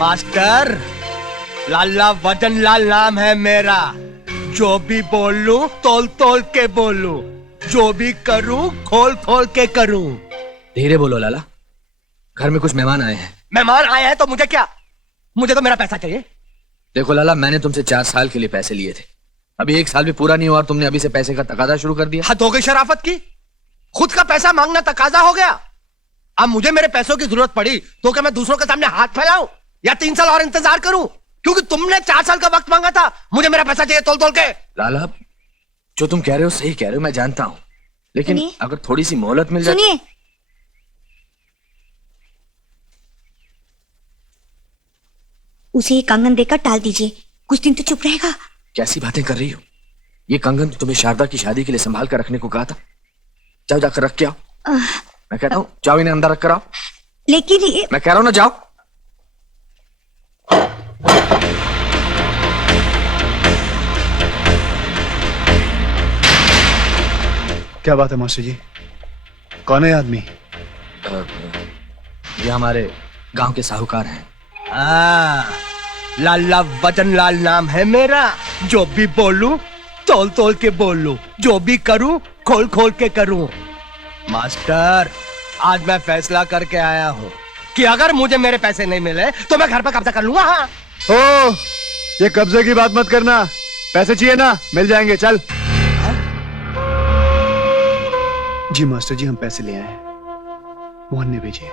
Master, लाला वजन लाल नाम है मेरा। जो भी बोलूं तोल तोल के बोलूं, जो भी करूं खोल खोल के करूं। धीरे बोलो लाला, घर में कुछ मेहमान आए हैं। मेहमान आए हैं तो मुझे क्या, मुझे तो मेरा पैसा चाहिए। देखो लाला, मैंने तुमसे 4 साल के लिए पैसे लिए थे, अभी 1 साल भी पूरा नहीं हुआ और तुमने अभी से पैसे का तकाजा शुरू कर दिया। हद हो गई शराफत की, खुद का पैसा मांगना तकाजा हो गया। अब मुझे मेरे पैसों की जरूरत पड़ी तो क्या मैं दूसरों के सामने हाथ फैलाऊं या 3 साल और इंतजार करूं? क्योंकि तुमने 4 साल का वक्त मांगा था, मुझे मेरा पैसा चाहिए तोल तोल के। लाला, जो तुम कह रहे हो सही कह रहे हो, मैं जानता हूं, लेकिन अगर थोड़ी सी मोहलत मिल जाए। सुनिए, उसे ये कंगन देकर टाल दीजिए, कुछ दिन तो चुप रहेगा। कैसी बातें कर रही हो? ये कंगन तो तुम्हें शारदा की शादी के लिए संभाल कर रखने को कहा था। जाओ जाकर रख के आओ। मैं कहता हूँ जाओ, इन्हें अंदर रख कर आओ। लेकिन ये... मैं कह रहा हूं ना, जाओ। क्या बात है मास्टर जी, कौन है आदमी? ये हमारे गांव के साहूकार हैं। लाला वजन लाल नाम है मेरा। जो भी बोलूं तोल तोल के बोलूं, जो भी करूं खोल खोल के करूं। मास्टर, आज मैं फैसला करके आया हूं कि अगर मुझे मेरे पैसे नहीं मिले तो मैं घर पर कब्जा कर लूंगा। हाँ। ओ, ये कब्जे की बात मत करना, पैसे चाहिए ना, मिल जाएंगे, चल। जी मास्टर जी, हम पैसे ले आए हैं, मोहन ने भेजे हैं।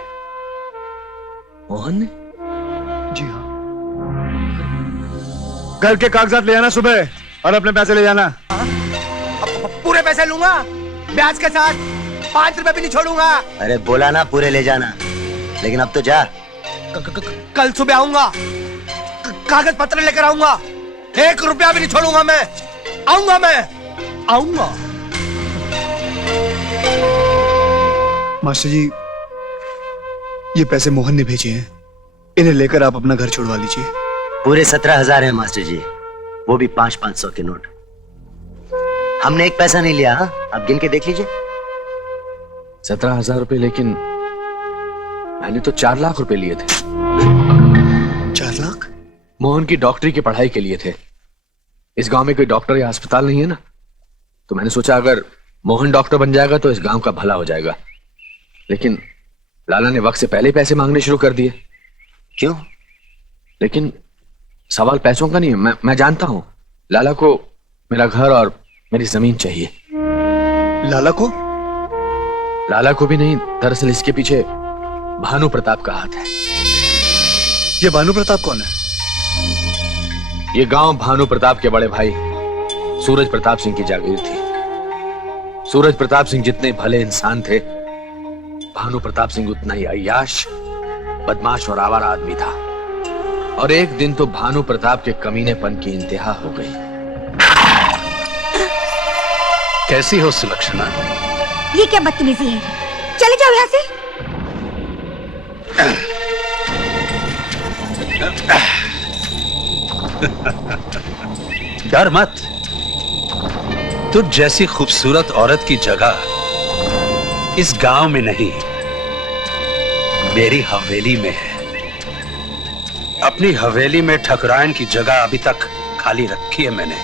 मोहन ने? जी हाँ। घर के कागजात ले आना सुबह और अपने पैसे ले जाना। पूरे पैसे लूंगा, ब्याज के साथ, 5 रुपए भी नहीं छोड़ूंगा। अरे बोला ना पूरे ले जाना, लेकिन अब तो जा। कल सुबह आऊंगा, कागज पत्र लेकर आऊंगा, 1 रुपया भी नहीं छोड़ूंगा। मैं आऊंगा। मास्टर जी, ये पैसे मोहन ने भेजे हैं, इन्हें लेकर आप अपना घर छुड़वा लीजिए। पूरे 17,000 है मास्टर जी, वो भी 500-500 के नोट। हमने एक पैसा नहीं लिया। हाँ, आप गिन के देख लीजिए। 17,000 रुपए, लेकिन मैंने तो 4 लाख रुपए लिए थे। 4 लाख? मोहन की डॉक्टरी की पढ़ाई के लिए थे। इस गांव में कोई डॉक्टर या अस्पताल नहीं है ना, तो मैंने सोचा अगर मोहन डॉक्टर बन जाएगा तो इस गांव का भला हो जाएगा। लेकिन लाला ने वक्त से पहले पैसे मांगने शुरू कर दिए। क्यों? लेकिन सवाल पैसों का नहीं है, मैं जानता हूं। लाला को मेरा घर और मेरी जमीन चाहिए। लाला को? लाला को भी नहीं, दरअसल इसके पीछे भानु प्रताप का हाथ है। ये भानु प्रताप कौन है? ये गांव भानु प्रताप के बड़े भाई सूरज प्रताप सिंह की जागीर थी। सूरज प्रताप सिंह जितने भले इंसान थे, भानु प्रताप सिंह उतना ही अय्याश, बदमाश और आवारा आदमी था। और एक दिन तो भानु प्रताप के कमीनेपन की इंतहा हो गई। कैसी हो सुलक्षणा? ये क्या बदतमीजी है, चले जाओ यहाँ से। डर मत, तुझ जैसी खूबसूरत औरत की जगह इस गांव में नहीं, मेरी हवेली में है। अपनी हवेली में ठकुराइन की जगह अभी तक खाली रखी है मैंने।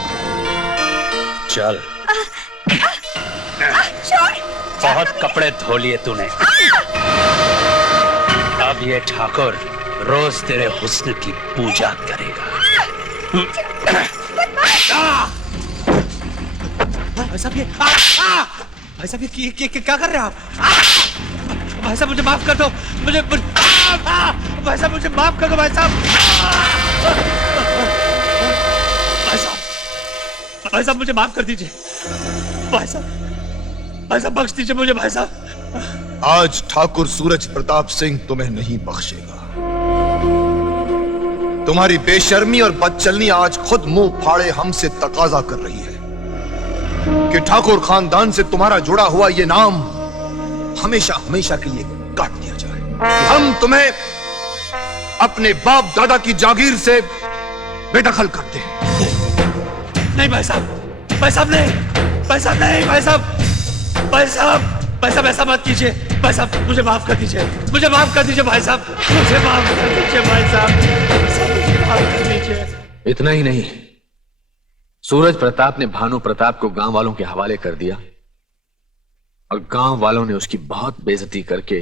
चल। बहुत कपड़े धो लिए तूने, अब ये ठाकुर रोज तेरे हुस्न की पूजा करेगा। भाई साहब ये क्या कर रहे हैं आप? भाई साहब मुझे माफ कर दो, भाई साहब मुझे माफ कर दो भाई साहब। भाई साहब मुझे माफ कर दीजिए, भाई साहब बख्श दीजिए मुझे भाई साहब। आज ठाकुर सूरज प्रताप सिंह तुम्हें नहीं बख्शेगा। तुम्हारी बेशर्मी और बदचलनी आज खुद मुंह फाड़े हमसे तकाजा कर रही है कि ठाकुर खानदान से तुम्हारा जुड़ा हुआ ये नाम हमेशा हमेशा के लिए काट दिया जाए। हम तुम्हें अपने बाप दादा की जागीर से बेदखल करते हैं। नहीं भाई साहब, भाई साहब नहीं, भाई साहब नहीं, भाई साहब, भाई साहब ऐसा मत कीजिए। भाई साहब मुझे माफ कर दीजिए, मुझे माफ कर दीजिए भाई साहब, मुझे माफ कर दीजिए भाई साहब। इतना ही नहीं, सूरज प्रताप ने भानु प्रताप को गांव वालों के हवाले कर दिया और गांव वालों ने उसकी बहुत बेइज्जती करके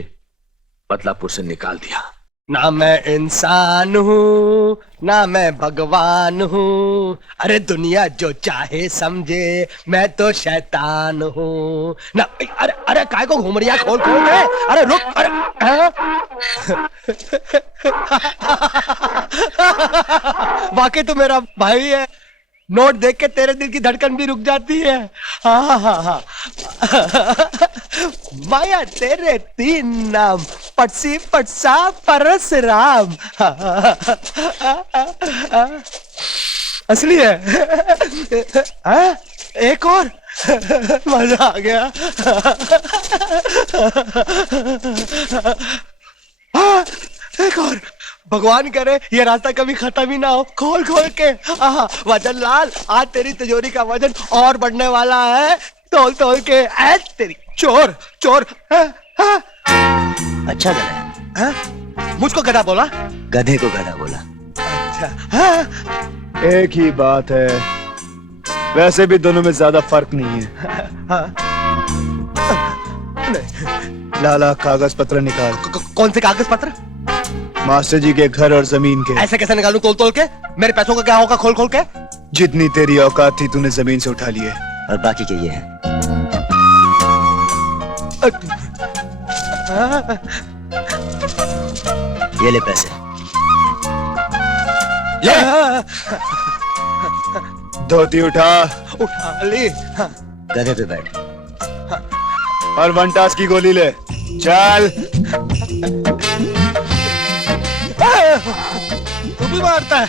बदलापुर से निकाल दिया। ना मैं इंसान हूँ ना मैं भगवान हूँ, अरे दुनिया जो चाहे समझे, मैं तो शैतान हूँ ना। अरे अरे काय को घूम रही है, खोल खोल के, अरे रुक, अरे वाकई तो मेरा भाई है, नोट देख के तेरे दिल की धड़कन भी रुक जाती है। हाँ हाँ हाँ माया तेरे 3 नाम, पटसी पटसा परसराम। असली है। हाँ? एक और मजा आ गया। हाँ, एक और, भगवान करे ये रास्ता कभी खत्म ही ना हो। खोल खोल के, आहा, वजन लाल, आज तेरी तिजोरी का वजन और बढ़ने वाला है। तोल तोल के, ऐ तेरी चोर चोर। अच्छा गधा है। हाँ? मुझको गधा बोला? गधे को गधा बोला। अच्छा, हाँ? एक ही बात है, वैसे भी दोनों में ज्यादा फर्क नहीं है। हाँ? लाला कागज पत्र निकाल। कौन से कागज पत्र? मास्टर जी के घर और जमीन के। ऐसे कैसे निकालूं तोल तोल के? मेरे पैसों का क्या होगा खोल खोल के? जितनी तेरी औकात थी तूने जमीन से उठा लिए। और बाकी के ये है। ये ले पैसे। ले। धोती उठा उठा ली। हाँ। गधे पे बैठ। और 1 टास की गोली ले। चल। तू भी मारता है।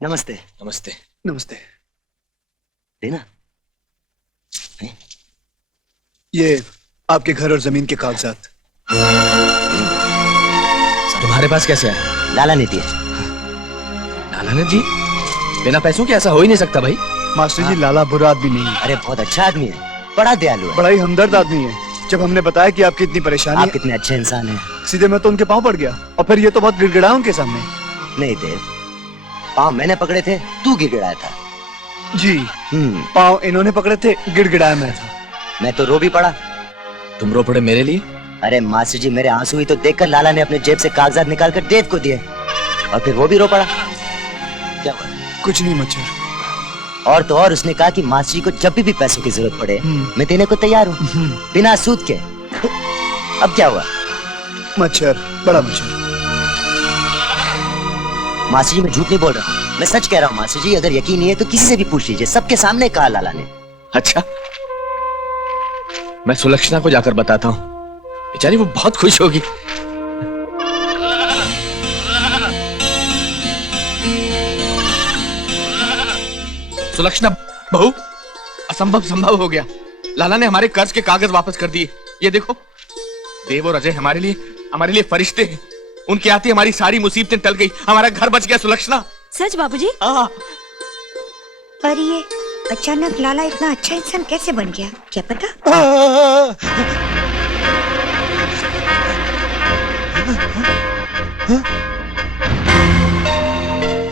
नमस्ते। नमस्ते। नमस्ते। देना। ये आपके घर और जमीन के कागजात। तुम्हारे पास कैसे है? लाला ने दिए। लाला ने जी? बिना पैसों के ऐसा हो ही नहीं सकता भाई। मास्टर जी, लाला बुरा आदमी नहीं है, अरे बहुत अच्छा आदमी है, बड़ा दयालु है। बड़ा ही हमदर्द आदमी है। जब हमने बताया कि आपकी इतनी परेशानी आप है, कितने अच्छे इंसान हैं। सीधे मैं तो उनके पांव पड़ गया, और फिर ये तो बहुत गिड़गिड़ाया उनके सामने। नहीं देव, पाँव मैंने पकड़े थे, तू गिड़गिड़ाया था। जी, पांव इन्होंने पकड़े थे, गिड़गिड़ाया मैं था। मैं तो रो भी पड़ा। तुम रो पड़े मेरे लिए? अरे मास्टर जी, मेरे आंसू ही तो देखकर लाला ने अपने जेब से कागजात निकालकर देव को दिए, और फिर वो भी रो पड़ा। क्या हुआ? कुछ नहीं मच्छर। और तो और उसने कहा कि मास्टर जी को जब भी पैसों की जरूरत पड़े मैं देने को तैयार हूँ, बिना सूद के। अब क्या हुआ? मच्छर, बड़ा मच्छर। मास्टर जी, मैं झूठ नहीं बोल रहा हूँ, मैं सच कह रहा हूँ मास्टर जी। अगर यकीन नहीं है तो किसी से भी पूछ लीजिए, सबके सामने कहा लाला ने। अच्छा, मैं सुलक्षणा को जाकर बताता हूँ, बेचारी वो बहुत खुश होगी। सुलक्षणा बहू, असंभव संभव हो गया। लाला ने हमारे कर्ज के कागज वापस कर दिए। ये देखो, देव और अजय हमारे लिए फरिश्ते हैं। उनके आते हमारी सारी मुसीबतें टल गई, हमारा घर बच गया। सुलक्षणा, सच बाबूजी? हाँ। पर ये अचानक लाला इतना अच्छा इंसान कैसे बन गया, क्या पता?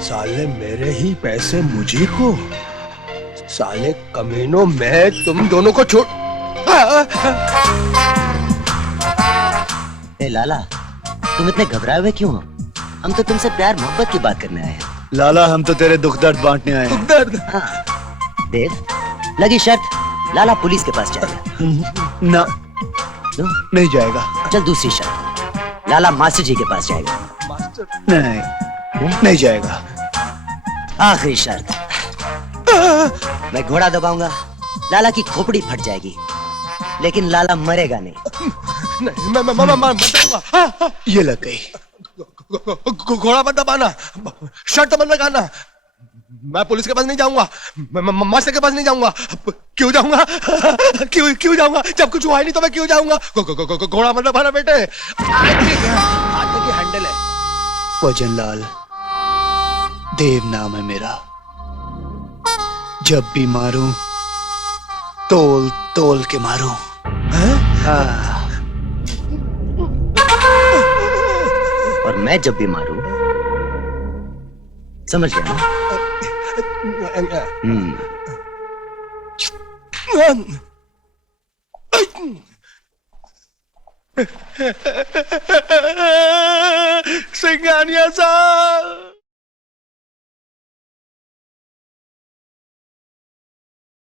साले मेरे ही पैसे मुझे को, साले कमीनों, मैं तुम दोनों को छोड़। ए लाला, तुम इतने घबराए हुए क्यों हो? हम तो तुमसे प्यार मोहब्बत की बात करने आए हैं। लाला, हम तो तेरे दुख दर्द बांटने आए हैं। दर्द? हाँ। देव, लगी शर्त, लाला पुलिस के पास जाएगा। ना, नो? नहीं जाएगा। चल दूसरी शर्त, लाला मास्टर जी के पास जाएगा। नहीं, नहीं जाएगा। आखिरी शर्त, मैं घोड़ा दबाऊंगा, लाला की खोपड़ी फट जाएगी, लेकिन लाला मरेगा नहीं। नहीं, मैं बताऊंगा। ये लग गई। घोड़ा मत दबाना, शर्त मत लगाना। मैं पुलिस के पास नहीं जाऊंगा, मैं मास्टर के पास नहीं जाऊंगा। क्यों जाऊंगा? क्यों जाऊंगा? जब कुछ हुआ ही नहीं तो मैं क्यों जाऊंगा? घोड़ा मत दबाना बेटे। हाथ में की हैंडल है। वजन लाल, देव नाम है मेरा। जब भी मारूं तोल तोल के मारूं। हाँ। और मैं जब भी मारूं, समझ गया ना? सिंघानिया साहब,